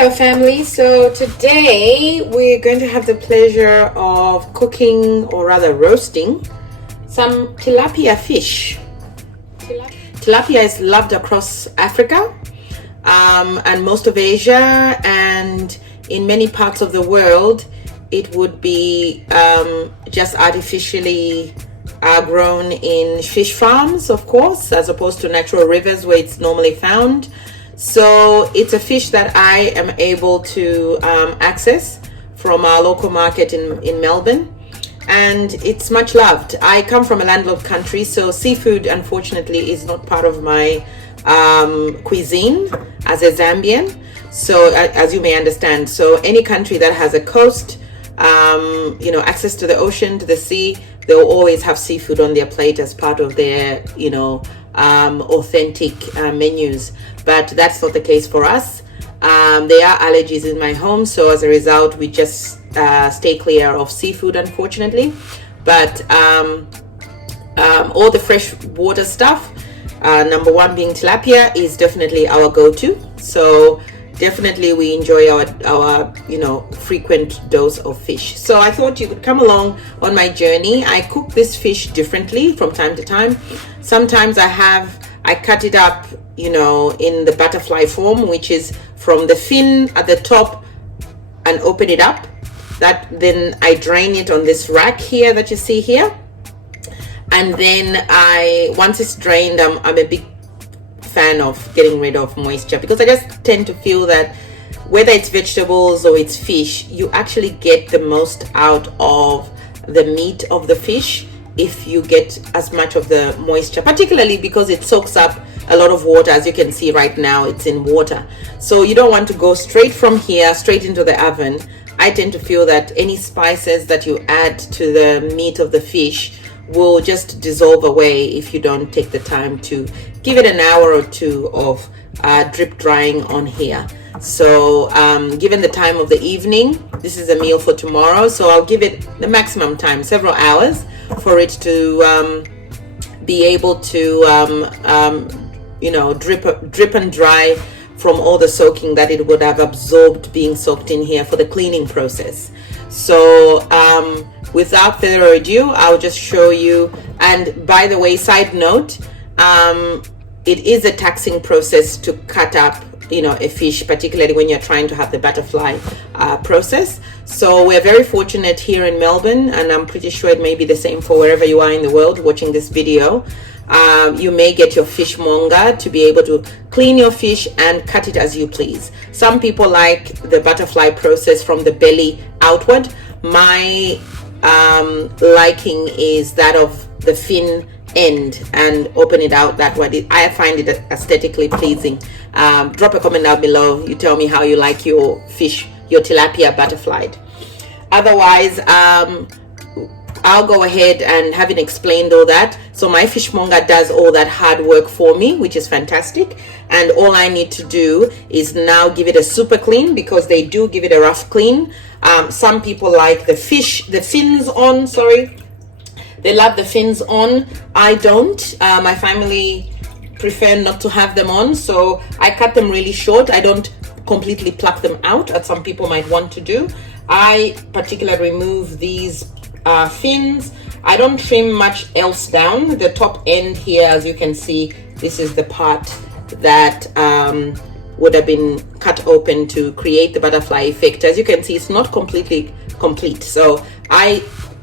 Hello family, so today we're going to have the pleasure of cooking, or rather roasting, some tilapia fish. Tilapia is loved across Africa and most of Asia, and in many parts of the world it would be just artificially grown in fish farms, of course, as opposed to natural rivers where it's normally found. So it's a fish that I am able to access from our local market in Melbourne, and it's much loved. I come from a landlocked country, so seafood unfortunately is not part of my cuisine as a Zambian, so as you may understand. So any country that has a coast, access to the ocean, to the sea, they'll always have seafood on their plate as part of their authentic menus. But that's not the case for us. There are allergies in my home, so as a result we just stay clear of seafood, unfortunately. But all the fresh water stuff, number one being tilapia, is definitely our go-to. So definitely we enjoy our frequent dose of fish. So I thought you could come along on my journey. I cook this fish differently from time to time. Sometimes I cut it up in the butterfly form, which is from the fin at the top and open it up. Then I drain it on this rack here that you see here, and then once it's drained, I'm a big fan of getting rid of moisture, because I just tend to feel that whether it's vegetables or it's fish, you actually get the most out of the meat of the fish if you get as much of the moisture, particularly because it soaks up a lot of water. As you can see right now, it's in water, so you don't want to go straight from here straight into the oven. I tend to feel that any spices that you add to the meat of the fish will just dissolve away if you don't take the time to give it an hour or two of drip drying on here. So given the time of the evening, this is a meal for tomorrow, so I'll give it the maximum time, several hours, for it to be able to drip and dry from all the soaking that it would have absorbed being soaked in here for the cleaning process. So without further ado, I'll just show you. And by the way, side note, it is a taxing process to cut up a fish, particularly when you're trying to have the butterfly process. So we're very fortunate here in Melbourne, and I'm pretty sure it may be the same for wherever you are in the world watching this video. You may get your fishmonger to be able to clean your fish and cut it as you please. Some people like the butterfly process from the belly outward. My liking is that of the fin end and open it out that way. I find it aesthetically pleasing. Drop a comment down below. You tell me how you like your fish, your tilapia butterflied. Otherwise, I'll go ahead and having explained all that. So my fishmonger does all that hard work for me, which is fantastic. And all I need to do is now give it a super clean, because they do give it a rough clean. Some people like the fins on, sorry. They love the fins on. I don't. My family prefer not to have them on, so I cut them really short. I don't completely pluck them out, as some people might want to do. I particularly remove these fins. I don't trim much else down. The top end here, as you can see, this is the part that would have been cut open to create the butterfly effect. As you can see, it's not completely complete, so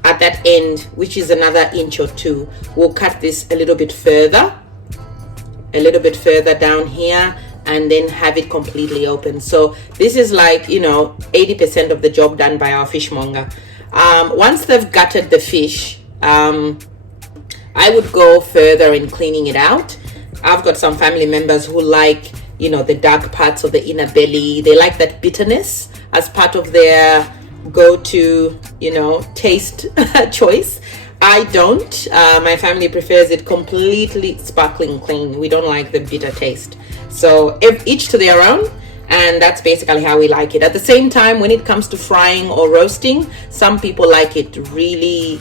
at that end, which is another inch or two, we'll cut this a little bit further down here, and then have it completely open. So this is like 80% of the job done by our fishmonger. Once they've gutted the fish, I would go further in cleaning it out. I've got some family members who like the dark parts of the inner belly. They like that bitterness as part of their go-to taste choice. I don't. My family prefers it completely sparkling clean. We don't like the bitter taste. So each to their own, and that's basically how we like it. At the same time, when it comes to frying or roasting, some people like it really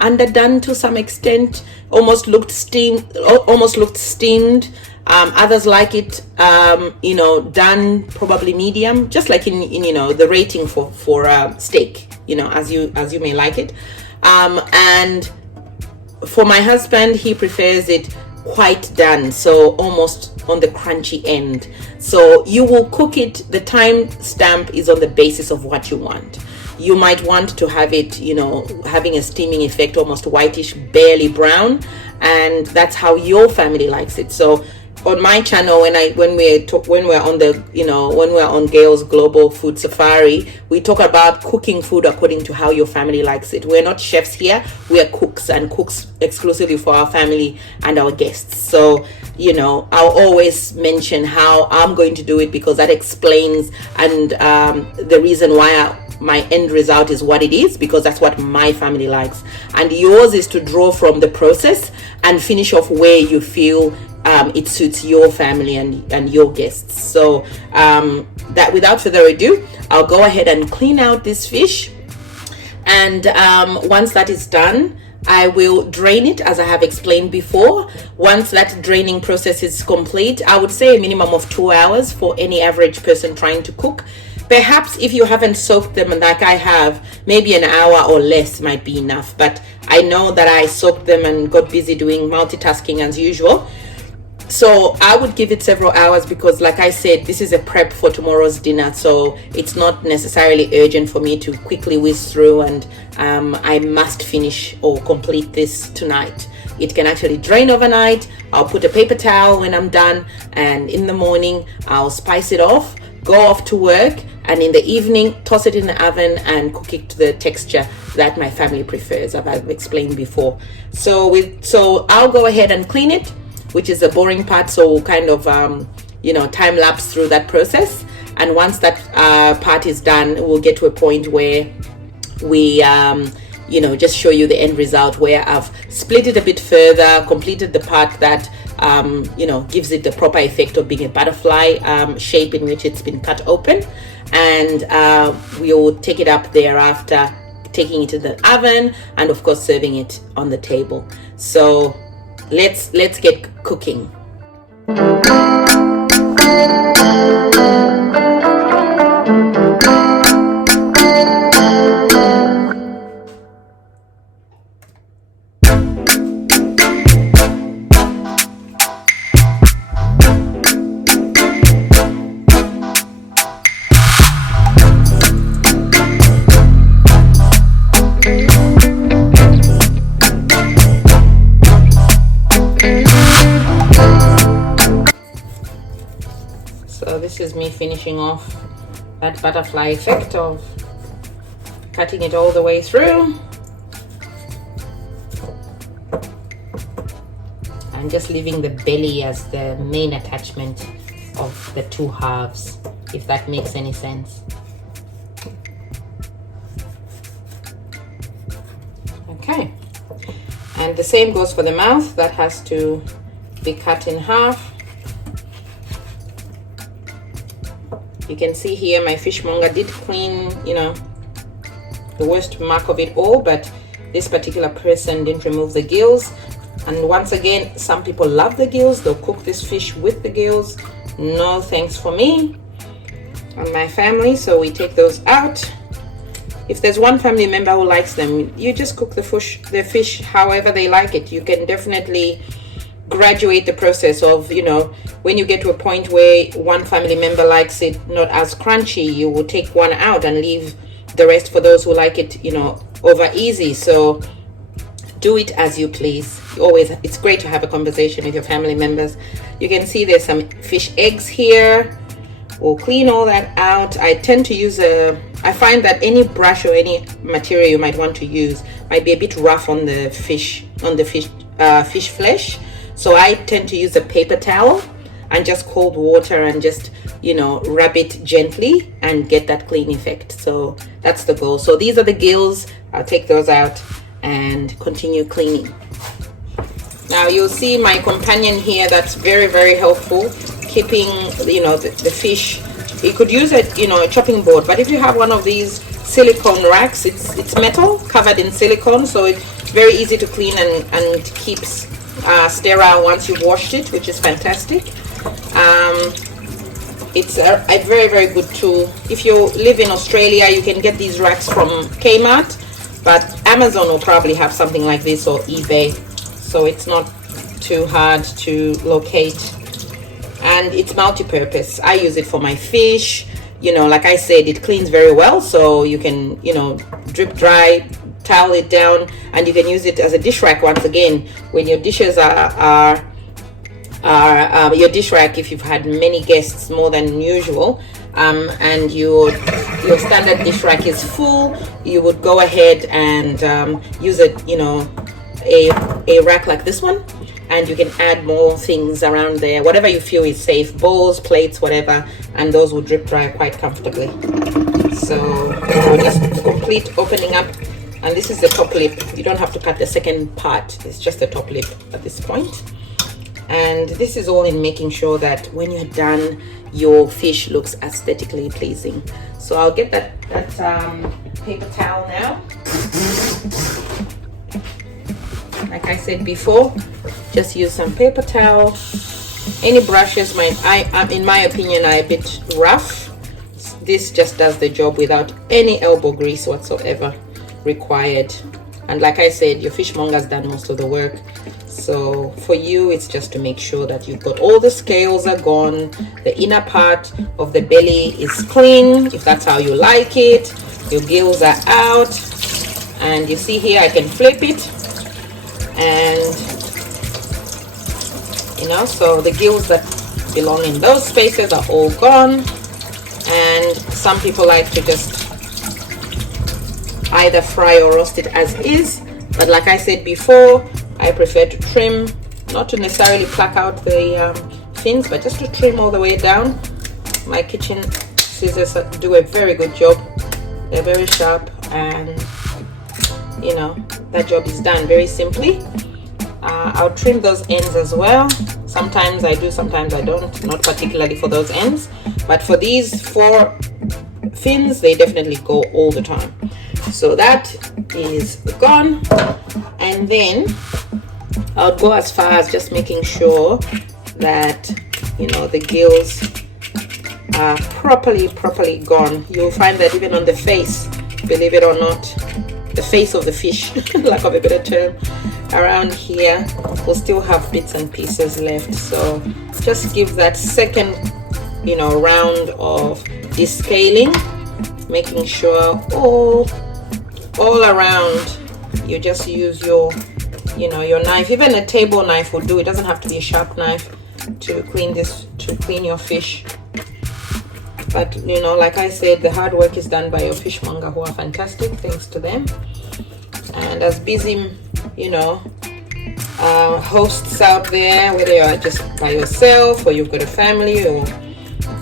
underdone to some extent, almost looked steamed. Others like it, you know, done probably medium, just like in you know, the rating for steak, you know, as you may like it. And for my husband, he prefers it quite done, so almost on the crunchy end. So you will cook it, the time stamp is on the basis of what you want. You might want to have it, you know, having a steaming effect, almost whitish, barely brown, and that's how your family likes it. So on my channel, when we're on the, you know, when we're on Gail's Global Food Safari, we talk about cooking food according to how your family likes it. We're not chefs here, we are cooks, and cooks exclusively for our family and our guests. So, you know, I'll always mention how I'm going to do it, because that explains and the reason why my end result is what it is, because that's what my family likes. And yours is to draw from the process and finish off where you feel it suits your family and your guests. So that without further ado, I'll go ahead and clean out this fish, and once that is done, I will drain it, as I have explained before. Once that draining process is complete, I would say a minimum of 2 hours for any average person trying to cook. Perhaps if you haven't soaked them like I have, maybe an hour or less might be enough, but I know that I soaked them and got busy doing multitasking as usual. So I would give it several hours, because like I said, this is a prep for tomorrow's dinner, so it's not necessarily urgent for me to quickly whiz through and I must finish or complete this tonight. It can actually drain overnight. I'll put a paper towel when I'm done, and in the morning I'll spice it off, go off to work, and in the evening toss it in the oven and cook it to the texture that my family prefers, as I've explained before. So I'll go ahead and clean it, which is the boring part, so we'll kind of you know, time lapse through that process. And once that part is done, we'll get to a point where we you know, just show you the end result, where I've split it a bit further, completed the part that you know, gives it the proper effect of being a butterfly shape in which it's been cut open. And we'll take it up thereafter, taking it to the oven, and of course serving it on the table. So let's get cooking. So this is me finishing off that butterfly effect of cutting it all the way through and just leaving the belly as the main attachment of the two halves, if that makes any sense. Okay, and the same goes for the mouth. That has to be cut in half. You can see here my fishmonger did clean, you know, the worst mark of it all, but this particular person didn't remove the gills. And once again, some people love the gills, they'll cook this fish with the gills. No thanks for me and my family, so we take those out. If there's one family member who likes them, you just cook the fish however they like it. You can definitely graduate the process of, you know, when you get to a point where one family member likes it not as crunchy, you will take one out and leave the rest for those who like it, you know, over easy. So do it as you please. Always, it's great to have a conversation with your family members. You can see there's some fish eggs here. We'll clean all that out. I tend to use I find that any brush or any material you might want to use might be a bit rough on the fish flesh. So I tend to use a paper towel and just cold water and just, you know, rub it gently and get that clean effect. So that's the goal. So these are the gills. I'll take those out and continue cleaning. Now you'll see my companion here that's very, very helpful, keeping, you know, the fish. You could use a, you know, a chopping board, but if you have one of these silicone racks, it's metal covered in silicone, so it's very easy to clean and keeps sterile once you've washed it, which is fantastic. It's a very, very good tool. If you live in Australia, you can get these racks from Kmart, but Amazon will probably have something like this, or eBay, so it's not too hard to locate. And it's multi-purpose. I use it for my fish. You know, like I said, it cleans very well, so you can, you know, drip dry, towel it down, and you can use it as a dish rack once again when your dishes are your dish rack, if you've had many guests, more than usual, and your standard dish rack is full, you would go ahead and use it, you know, a rack like this one, and you can add more things around there, whatever you feel is safe, bowls, plates, whatever, and those will drip dry quite comfortably. So just complete opening up, and this is the top lip. You don't have to cut the second part, it's just the top lip at this point. And this is all in making sure that when you're done, your fish looks aesthetically pleasing. So I'll get that paper towel now. Like I said before, just use some paper towel. Any brushes, in my opinion, are a bit rough. This just does the job without any elbow grease whatsoever required. And like I said, your fishmonger's done most of the work. So for you, it's just to make sure that you've got all the scales are gone, the inner part of the belly is clean, if that's how you like it, your gills are out, and you see here I can flip it, and you know, so the gills that belong in those spaces are all gone. And some people like to just either fry or roast it as is, but like I said before, I prefer to trim, not to necessarily pluck out the fins, but just to trim all the way down. My kitchen scissors do a very good job. They're very sharp, and you know, that job is done very simply. I'll trim those ends as well. Sometimes I do, sometimes I don't, not particularly for those ends, but for these 4 fins, they definitely go all the time. So that is gone, and then I'll go as far as just making sure that, you know, the gills are properly gone. You'll find that even on the face, believe it or not, the face of the fish, lack of a better term, around here will still have bits and pieces left. So just give that second, you know, round of descaling, making sure all around you just use your, you know, your knife. Even a table knife will do. It doesn't have to be a sharp knife to clean this, to clean your fish. But you know, like I said, the hard work is done by your fishmonger, who are fantastic, thanks to them. And as busy, you know, hosts out there, whether you're just by yourself or you've got a family, or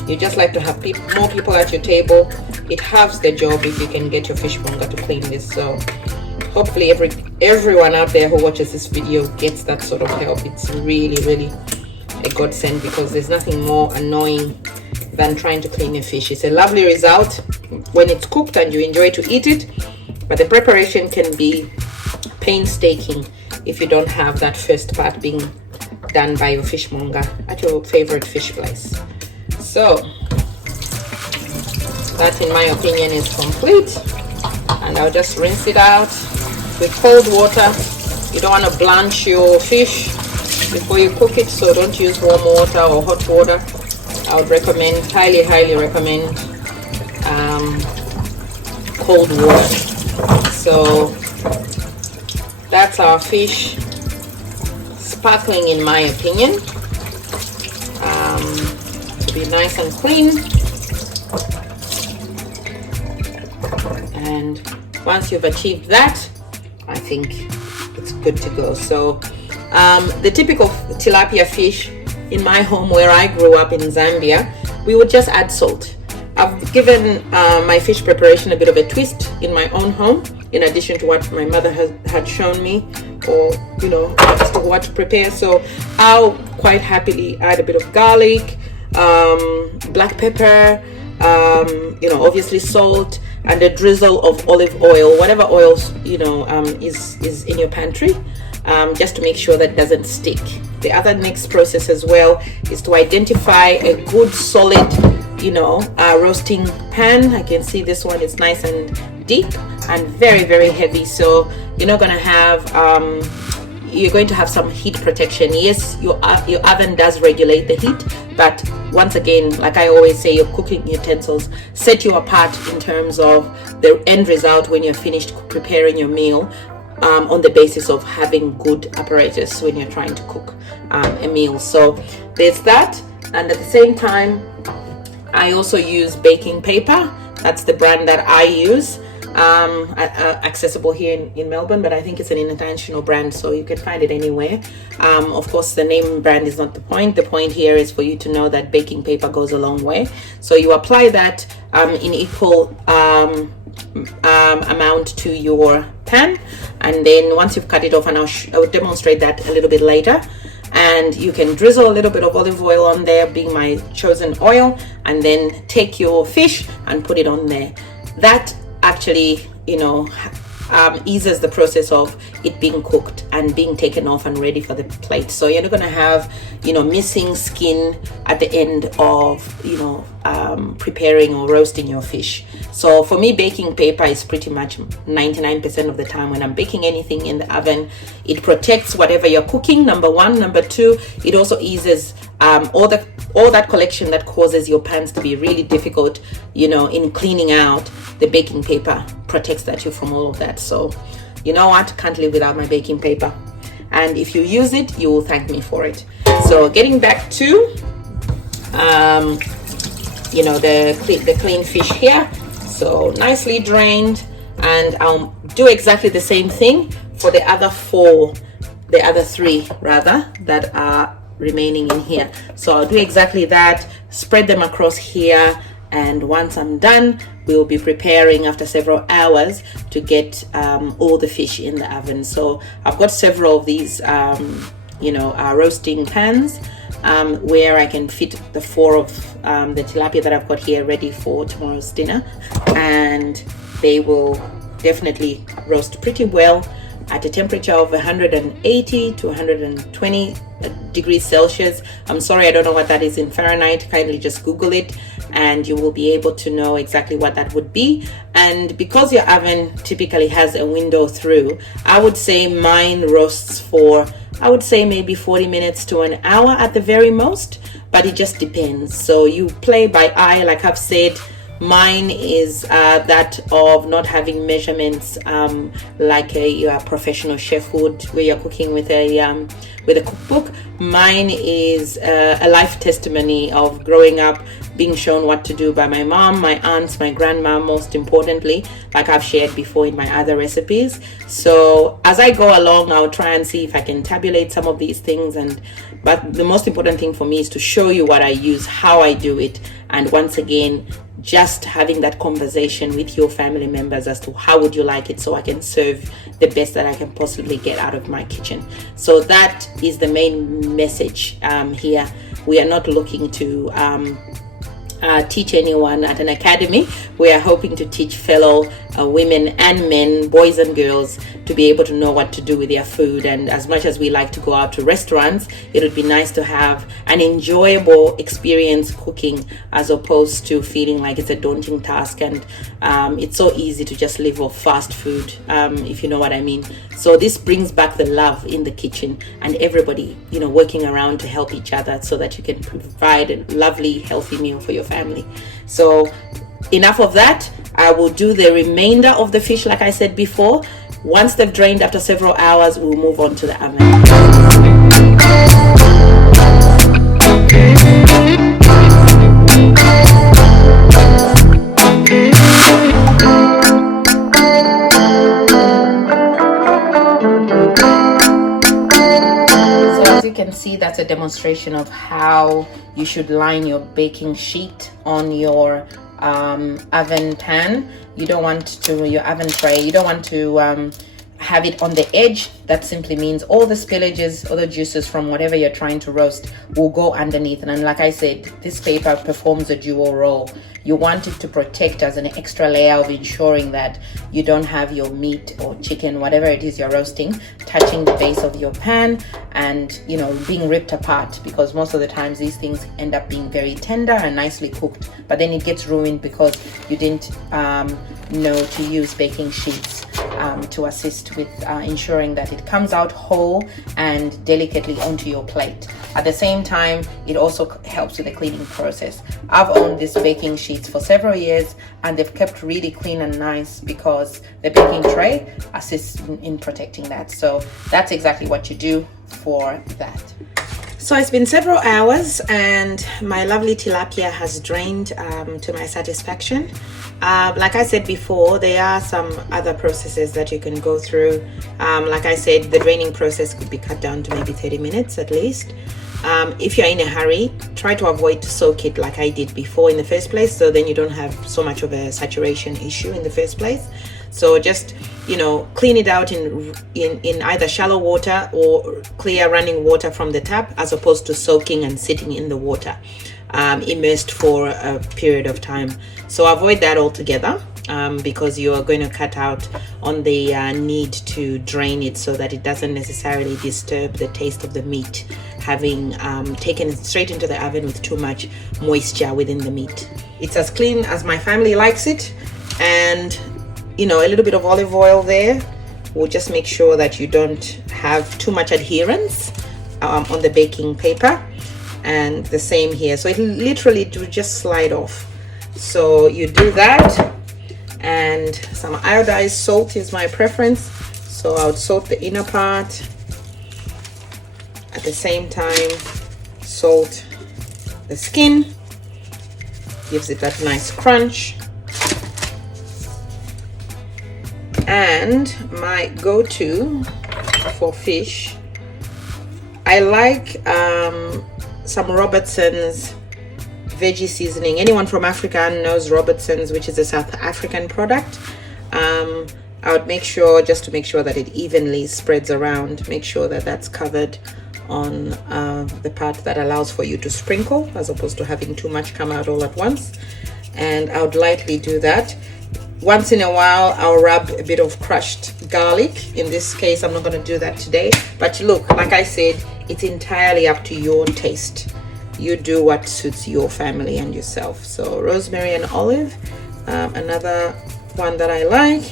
you just like to have more people at your table, it halves the job if you can get your fishmonger to clean this. So hopefully everyone out there who watches this video gets that sort of help. It's really a godsend, because there's nothing more annoying than trying to clean a fish. It's a lovely result when it's cooked and you enjoy to eat it, but the preparation can be painstaking if you don't have that first part being done by your fishmonger at your favorite fish place. So that, in my opinion, is complete, and I'll just rinse it out with cold water. You don't want to blanch your fish before you cook it, so don't use warm water or hot water. I would recommend, highly recommend, cold water. So that's our fish, sparkling in my opinion, to be nice and clean. And once you've achieved that, I think it's good to go. So the typical tilapia fish in my home, where I grew up in Zambia, we would just add salt. I've given my fish preparation a bit of a twist in my own home, in addition to what my mother had shown me, or you know, as to what to prepare. So I'll quite happily add a bit of garlic, black pepper, you know, obviously salt, and a drizzle of olive oil, whatever oils, you know, is in your pantry. just to make sure that it doesn't stick. The other next process as well is to identify a good solid, roasting pan. I can see this one is nice and deep and very, very heavy, so you're not going to have you're going to have some heat protection. Yes, your oven does regulate the heat, but once again, like I always say, your cooking utensils set you apart in terms of the end result when you're finished preparing your meal, on the basis of having good apparatus when you're trying to cook a meal. So there's that. And at the same time, I also use baking paper. That's the brand that I use. Accessible here in Melbourne, but I think it's an international brand, so you can find it anywhere. Of course, the name brand is not the point. The point here is for you to know that baking paper goes a long way. So you apply that in equal amount to your pan, and then once you've cut it off, and I will demonstrate that a little bit later. And you can drizzle a little bit of olive oil on there, being my chosen oil, and then take your fish and put it on there. That actually, eases the process of it being cooked and being taken off and ready for the plate. So you're not going to have, missing skin at the end of, preparing or roasting your fish. So for me, baking paper is pretty much 99% of the time when I'm baking anything in the oven. It protects whatever you're cooking, number one. Number two, it also eases all that collection that causes your pans to be really difficult, in cleaning out. The baking paper protects that you from all of that. So you know what, can't live without my baking paper, and if you use it, you will thank me for it. So getting back to the clean fish here, so nicely drained, and I'll do exactly the same thing for the other three that are remaining in here. So I'll do exactly that, spread them across here, and once I'm done, we'll be preparing after several hours to get all the fish in the oven. So I've got several of these roasting pans where I can fit the 4 of the tilapia that I've got here ready for tomorrow's dinner, and they will definitely roast pretty well at a temperature of 180 to 120 degrees Celsius. I'm sorry, I don't know what that is in Fahrenheit. Kindly just Google it and you will be able to know exactly what that would be. And because your oven typically has a window through, I would say mine roasts for, I would say maybe 40 minutes to an hour at the very most, but it just depends. So you play by eye, like I've said. Mine is that of not having measurements like a professional chef would, where you're cooking with a cookbook. Mine is a life testimony of growing up, being shown what to do by my mom, my aunts, my grandma, most importantly, like I've shared before in my other recipes. So as I go along, I'll try and see if I can tabulate some of these things, but the most important thing for me is to show you what I use, how I do it, and once again, just having that conversation with your family members as to how would you like it, so I can serve the best that I can possibly get out of my kitchen. So that is the main message here. We are not looking to teach anyone at an academy. We are hoping to teach fellow women and men, boys and girls, to be able to know what to do with their food. And as much as we like to go out to restaurants, it would be nice to have an enjoyable experience cooking, as opposed to feeling like it's a daunting task. And it's so easy to just live off fast food, if you know what I mean. So this brings back the love in the kitchen, and everybody, working around to help each other so that you can provide a lovely, healthy meal for your family. So enough of that. I will do the remainder of the fish like I said before. Once they've drained after several hours, we'll move on to the oven. So as you can see, that's a demonstration of how you should line your baking sheet on your oven pan. You don't want to, your oven tray, you don't want to have it on the edge, that simply means all the spillages, all the juices from whatever you're trying to roast will go underneath. And like I said, this paper performs a dual role. You want it to protect as an extra layer of ensuring that you don't have your meat or chicken, whatever it is you're roasting, touching the base of your pan and, you know, being ripped apart, because most of the times these things end up being very tender and nicely cooked, but then it gets ruined because you didn't know to use baking sheets to assist with ensuring that it comes out whole and delicately onto your plate. At the same time, it also helps with the cleaning process. I've owned these baking sheets for several years and they've kept really clean and nice because the baking tray assists in protecting that. So that's exactly what you do for that. So it's been several hours and my lovely tilapia has drained to my satisfaction. Like I said before, there are some other processes that you can go through. Like I said, the draining process could be cut down to maybe 30 minutes at least. If you're in a hurry, try to avoid to soak it like I did before in the first place, so then you don't have so much of a saturation issue in the first place. So just, you know, clean it out in either shallow water or clear running water from the tap, as opposed to soaking and sitting in the water immersed for a period of time. So avoid that altogether, because you are going to cut out on the need to drain it so that it doesn't necessarily disturb the taste of the meat, having taken it straight into the oven with too much moisture within the meat. It's as clean as my family likes it, and you know, a little bit of olive oil there will just make sure that you don't have too much adherence on the baking paper, and the same here. So it literally do just slide off. So you do that, and some iodized salt is my preference, so I would salt the inner part, at the same time salt the skin, gives it that nice crunch. And my go-to for fish, I like some Robertson's veggie seasoning. Anyone from Africa knows Robertson's, which is a South African product. I would make sure, just to make sure that it evenly spreads around, make sure that that's covered on the part that allows for you to sprinkle, as opposed to having too much come out all at once. And I would lightly do that. Once in a while, I'll rub a bit of crushed garlic. In this case, I'm not going to do that today. But look, like I said, it's entirely up to your taste. You do what suits your family and yourself. So rosemary and olive, another one that I like.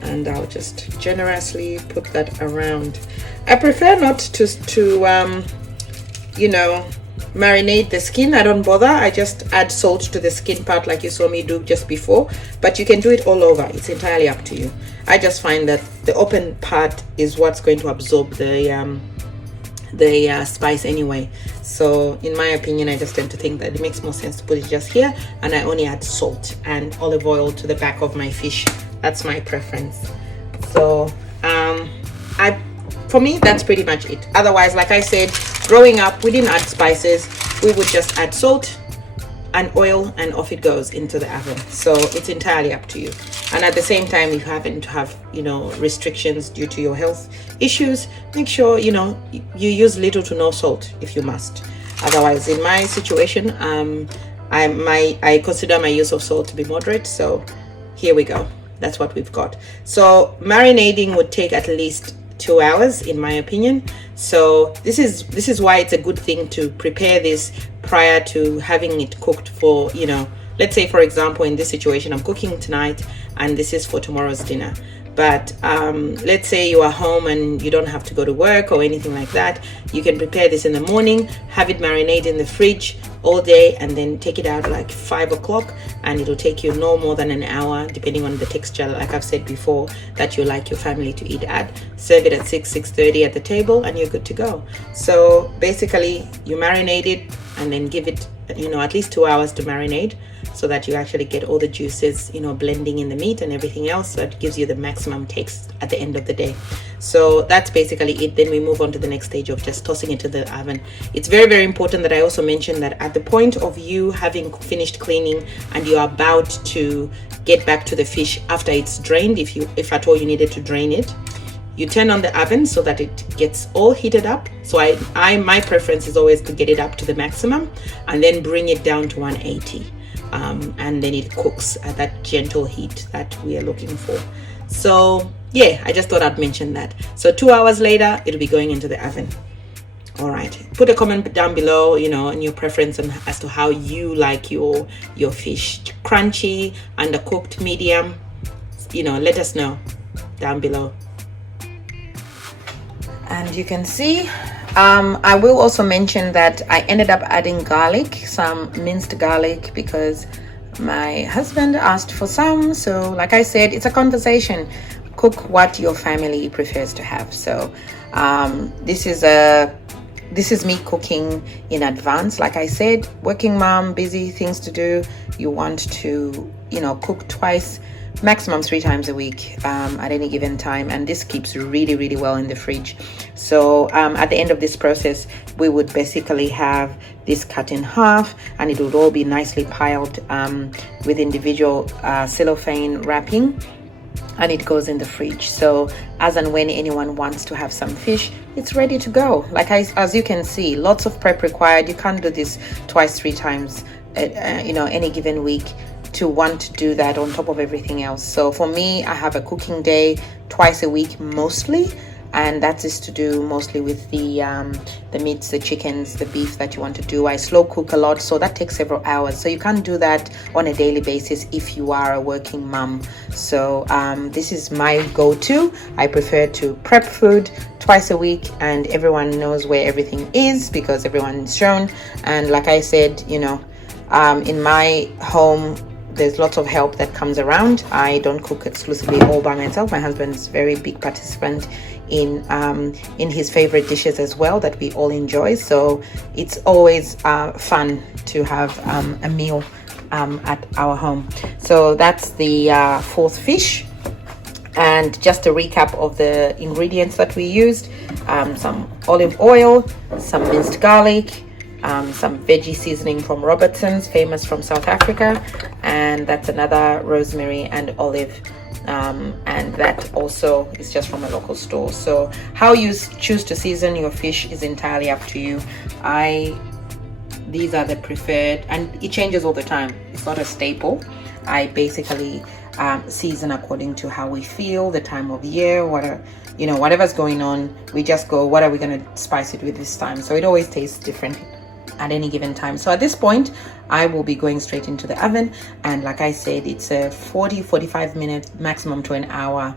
And I'll just generously put that around. I prefer not to you know, marinate the skin. I don't bother. I just add salt to the skin part like you saw me do just before, but you can do it all over. It's entirely up to you. I just find that the open part is what's going to absorb the spice anyway. So in my opinion, I just tend to think that it makes more sense to put it just here, and I only add salt and olive oil to the back of my fish. That's my preference. So for me, that's pretty much it. Otherwise, like I said, growing up, we didn't add spices. We would just add salt and oil, and off it goes into the oven. So it's entirely up to you. And at the same time, if you happen to have, you know, restrictions due to your health issues, make sure, you know, you use little to no salt if you must. Otherwise, in my situation, I consider my use of salt to be moderate. So here we go. That's what we've got. So marinating would take at least 2 hours in my opinion. So this is why it's a good thing to prepare this prior to having it cooked for, you know, let's say for example in this situation I'm cooking tonight and this is for tomorrow's dinner, but let's say you are home and you don't have to go to work or anything like that. You can prepare this in the morning, have it marinate in the fridge all day, and then take it out like 5 o'clock, and it'll take you no more than an hour depending on the texture, like I've said before, that you like your family to eat at. Serve it at 6:30 at the table and you're good to go. So basically you marinate it and then give it, you know, at least 2 hours to marinate. so that you actually get all the juices, you know, blending in the meat and everything else, so it gives you the maximum taste at the end of the day. So that's basically it. Then we move on to the next stage of just tossing it to the oven. It's very, very important that I also mention that at the point of you having finished cleaning and you're about to get back to the fish after it's drained, if at all you needed to drain it, you turn on the oven so that it gets all heated up. So my preference is always to get it up to the maximum and then bring it down to 180, and then it cooks at that gentle heat that we are looking for. So yeah, I just thought I'd mention that. So 2 hours later, it'll be going into the oven. All right, put a comment down below, you know, and your preference and as to how you like your fish, crunchy, undercooked, medium, you know, let us know down below. And you can see, I will also mention that I ended up adding garlic, some minced garlic, because my husband asked for some. So like I said, it's a conversation. Cook what your family prefers to have. So this is me cooking in advance. Like I said, working mom, busy, things to do. You want to, you know, cook twice, maximum 3 times a week at any given time, and this keeps really, really well in the fridge. So at the end of this process, we would basically have this cut in half, and it would all be nicely piled with individual cellophane wrapping, and it goes in the fridge. So as and when anyone wants to have some fish, it's ready to go. Like as you can see, lots of prep required. You can't do this twice, 3 times you know, any given week, to want to do that on top of everything else. So for me, I have a cooking day twice a week mostly, and that is to do mostly with the meats, the chickens, the beef that you want to do. I slow cook a lot, so that takes several hours, so you can't do that on a daily basis if you are a working mom. So this is my go-to. I prefer to prep food twice a week, and everyone knows where everything is because everyone's shown. And like I said, you know, in my home, there's lots of help that comes around. I don't cook exclusively all by myself. My husband is a very big participant in his favorite dishes as well that we all enjoy. So it's always fun to have a meal at our home. So that's the 4th fish. And just a recap of the ingredients that we used: some olive oil, some minced garlic, some veggie seasoning from Robertson's, famous from South Africa, and that's another rosemary and olive, and that also is just from a local store. So how you choose to season your fish is entirely up to you. These are the preferred, and it changes all the time. It's not a staple. I basically season according to how we feel, the time of year, whatever's going on. We just go, what are we going to spice it with this time? So it always tastes different at any given time. So at this point, I will be going straight into the oven, and like I said, it's a 40-45 minute maximum to an hour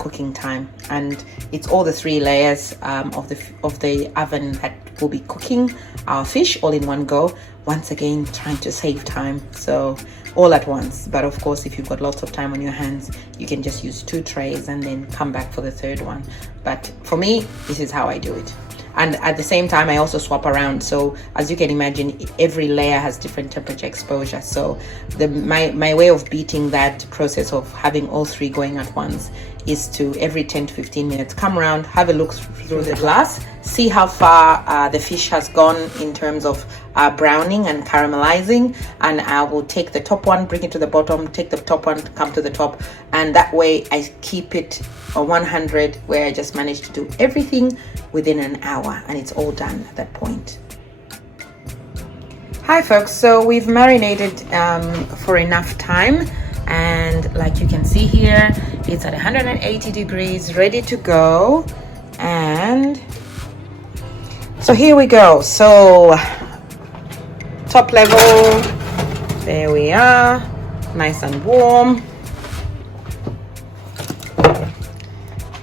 cooking time, and it's all the 3 layers of the oven that will be cooking our fish all in one go. Once again, trying to save time, so all at once. But of course, if you've got lots of time on your hands, you can just use 2 trays and then come back for the 3rd one. But for me, this is how I do it. And at the same time, I also swap around. So as you can imagine, every layer has different temperature exposure. So my way of beating that process of having all 3 going at once is to, every 10 to 15 minutes, come around, have a look through the glass, see how far the fish has gone in terms of browning and caramelizing, and I will take the top one, bring it to the bottom, take the top one, come to the top, and that way I keep it a 100, where I just managed to do everything within an hour, and it's all done at that point. Hi folks, so we've marinated for enough time, and like you can see here, it's at 180 degrees, ready to go. And so here we go. So top level, there we are, nice and warm.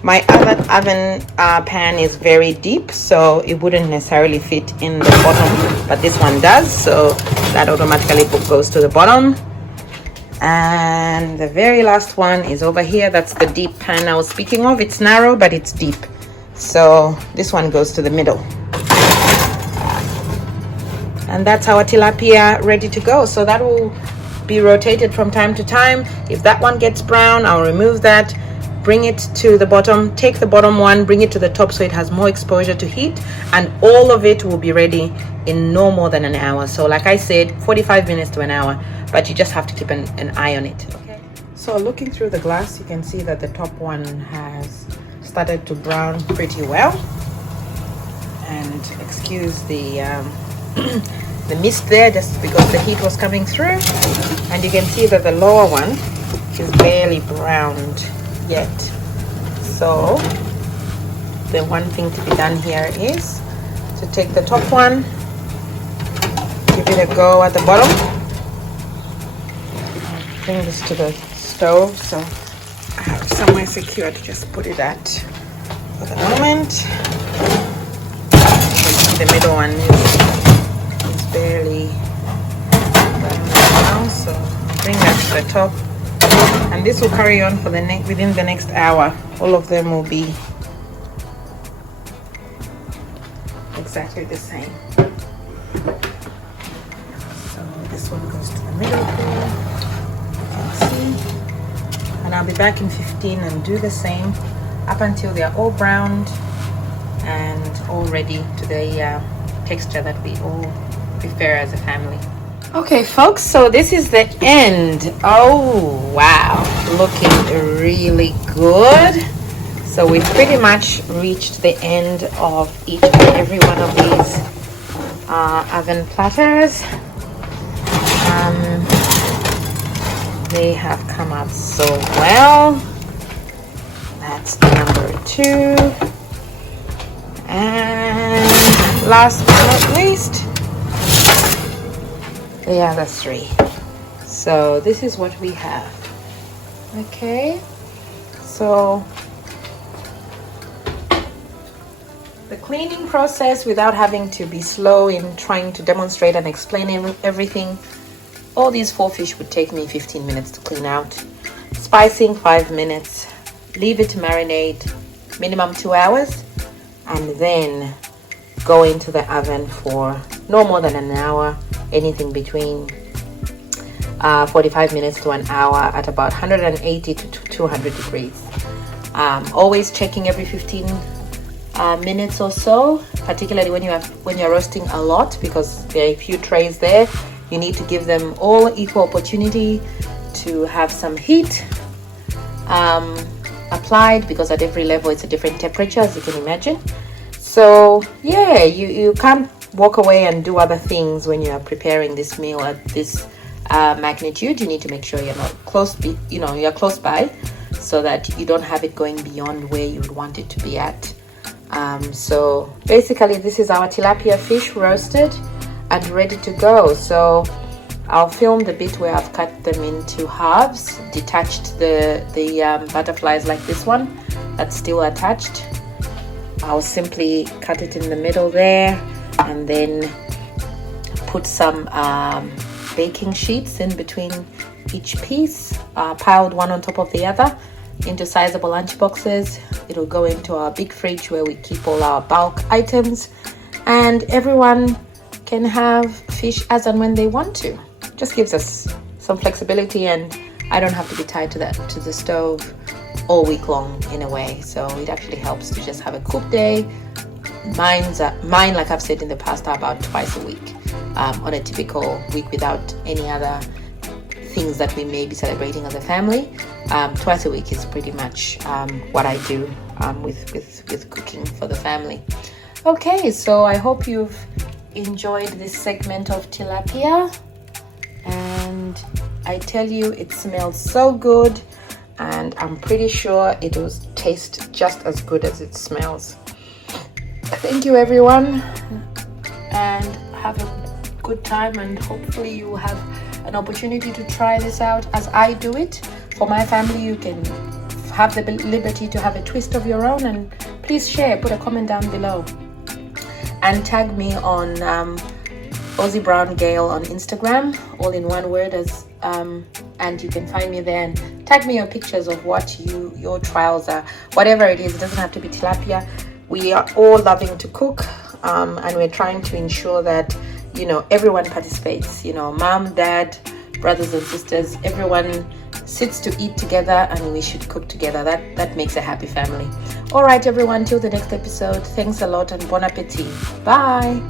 My other oven pan is very deep, so it wouldn't necessarily fit in the bottom, but this one does, so that automatically goes to the bottom. And the very last one is over here. That's the deep pan I was speaking of. It's narrow, but it's deep, so this one goes to the middle. And that's our tilapia ready to go. So that will be rotated from time to time. If that one gets brown, I'll remove that, bring it to the bottom, take the bottom one, bring it to the top so it has more exposure to heat, and all of it will be ready in no more than an hour. So like I said, 45 minutes to an hour, but you just have to keep an eye on it. Okay, so looking through the glass, you can see that the top one has started to brown pretty well, and excuse the the mist there, just because the heat was coming through. And you can see that the lower one is barely browned yet. So the one thing to be done here is to take the top one, give it a go at the bottom, bring this to the stove so I have somewhere secure to just put it at for the moment. The middle one is barely brown now, so bring that to the top, and this will carry on for the within the next hour. All of them will be exactly the same. So this one goes to the middle here, you can see, and I'll be back in 15 and do the same up until they are all browned and all ready to the texture that we all prefer as a family. Okay folks, so this is the end. Oh wow, looking really good. So we've pretty much reached the end of each and every one of these oven platters. They have come out so well. That's number 2. And last but not least, the other 3. So this is what we have. Okay, so the cleaning process, without having to be slow in trying to demonstrate and explain everything, all these 4 fish would take me 15 minutes to clean out. Spicing 5 minutes, leave it to marinate minimum 2 hours, and then go into the oven for no more than an hour, anything between 45 minutes to an hour at about 180 to 200 degrees. Always checking every 15 minutes or so, particularly when you're roasting a lot, because there are a few trays there. You need to give them all equal opportunity to have some heat applied, because at every level it's a different temperature, as you can imagine. So yeah, you can't walk away and do other things when you are preparing this meal at this magnitude. You need to make sure you're not you're close by, so that you don't have it going beyond where you would want it to be at. So basically this is our tilapia fish roasted and ready to go. So I'll film the bit where I've cut them into halves, detached the butterflies like this one that's still attached. I'll simply cut it in the middle there, and then put some baking sheets in between each piece, piled one on top of the other into sizable lunch boxes. It'll go into our big fridge where we keep all our bulk items, and everyone can have fish as and when they want to. Just gives us some flexibility, and I don't have to be tied to the stove all week long in a way. So it actually helps to just have a cook day. Mine, like I've said in the past, are about twice a week on a typical week without any other things that we may be celebrating as a family. Twice a week is pretty much what I do with cooking for the family. Okay, so I hope you've enjoyed this segment of tilapia, and I tell you, it smells so good, and I'm pretty sure it will taste just as good as it smells. Thank you everyone, and have a good time, and hopefully you will have an opportunity to try this out as I do it. For my family, you can have the liberty to have a twist of your own, and please share, put a comment down below, and tag me on Aussie Brown Gale on Instagram, all in one word, and you can find me there, and tag me your pictures of what your trials are, whatever it is. It doesn't have to be tilapia. We are all loving to cook, and we're trying to ensure that everyone participates. Mom, dad, brothers and sisters, everyone sits to eat together, and we should cook together. That makes a happy family. All right, everyone, till the next episode. Thanks a lot and bon appetit. Bye.